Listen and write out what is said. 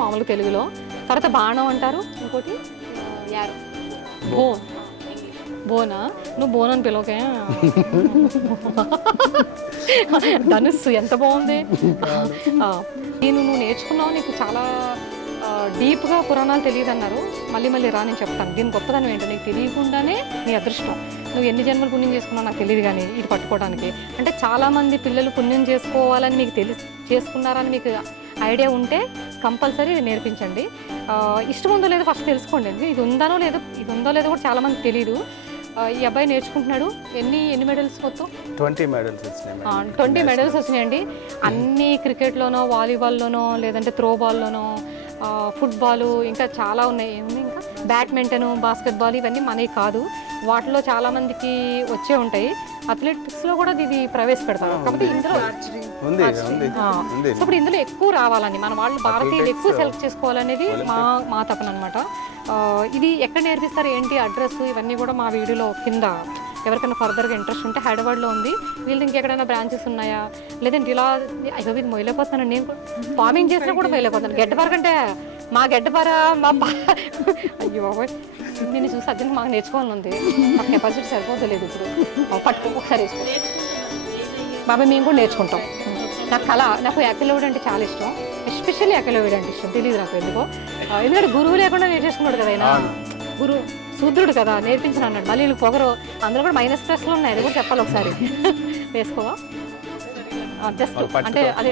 మామూలుగా తెలుగులో. తర్వాత బాణం అంటారు, ఇంకోటి యారో, బోన్. బోనా? నువ్వు బోన్ అని పిలవకే. ధనుస్సు ఎంత బాగుంది. నువ్వు నేర్చుకున్నావు, నీకు చాలా డీప్గా పురాణాలు తెలియదు అన్నారు. మళ్ళీ మళ్ళీ రా, నేను చెప్తాను. దీని గొప్పదనం ఏంటో నీకు తెలియకుండానే నీ అదృష్టం. నువ్వు ఎన్ని జన్మలు పుణ్యం చేసుకున్నావు నాకు తెలియదు, కానీ ఇది పట్టుకోవడానికి అంటే చాలామంది పిల్లలు పుణ్యం చేసుకోవాలని మీకు చేసుకున్నారని మీకు ఐడియా ఉంటే కంపల్సరీ ఇది నేర్పించండి. ఇష్టం ఉందో లేదో ఫస్ట్ తెలుసుకోండి. ఇది ఉందో లేదో కూడా చాలామందికి తెలియదు. ఈ అబ్బాయి నేర్చుకుంటున్నాడు. ఎన్ని మెడల్స్ మొత్తం? 20 మెడల్స్ వచ్చినాయి. 20 మెడల్స్ వచ్చినాయండి. అన్నీ క్రికెట్లోనో, వాలీబాల్లోనో, లేదంటే త్రోబాల్లోనో, ఫుట్బాలు, ఇంకా చాలా ఉన్నాయి. ఏముంది ఇంకా బ్యాడ్మింటన్, బాస్కెట్బాల్, ఇవన్నీ మనవి కాదు. వాటిలో చాలామందికి వచ్చే ఉంటాయి. అథ్లెటిక్స్లో కూడా ఇది ప్రవేశపెడతారు. కాబట్టి ఇందులో ఇప్పుడు ఇందులో ఎక్కువ రావాలని మన వాళ్ళు భారతీయులు ఎక్కువ సెలెక్ట్ చేసుకోవాలనేది మా తపన అనమాట. ఇది ఎక్కడ నేర్పిస్తారు, ఏంటి, అడ్రస్, ఇవన్నీ కూడా మా వీడియోలో కింద ఎవరికైనా ఫర్దర్గా ఇంట్రెస్ట్ ఉంటే హైదరాబాద్లో ఉంది. వీళ్ళు ఇంకెక్కడైనా బ్రాంచెస్ ఉన్నాయా, లేదంటే ఇలా అయ్యో ఇది మొయలేకపోతాను. నేను కూడా ఫార్మింగ్ చేసినా కూడా మొయలేకపోతాను. గడ్డపార కంటే మా గడ్డపార అయ్యో బాబోయ్, నేను చూసి అర్జెంట్ మాకు నేర్చుకోవాలని ఉంది. మాకు కెపాసిటీ సరిపోతలేదు. ఇప్పుడు పట్టుకో ఒకసారి వేసుకో బాబాయ్, మేము కూడా నేర్చుకుంటాం. నాకు యాక్యులోవిడ్ అంటే చాలా ఇష్టం. ఎస్పెషల్లీ యాక్యులోవిడ్ అంటే ఇష్టం, తెలియదు నాకు ఎందుకో. ఎందుకంటే గురువు లేకుండా నేర్చేసుకున్నాడు కదా ఆయన. గురువు శూద్రుడు కదా, నేర్పించిన అన్నాడు. మళ్ళీ వీళ్ళు పొగరు, అందులో కూడా -+లు ఉన్నాయి. అది కూడా చెప్పాలి ఒకసారి. వేసుకోవా జస్ట్ అంటే అదే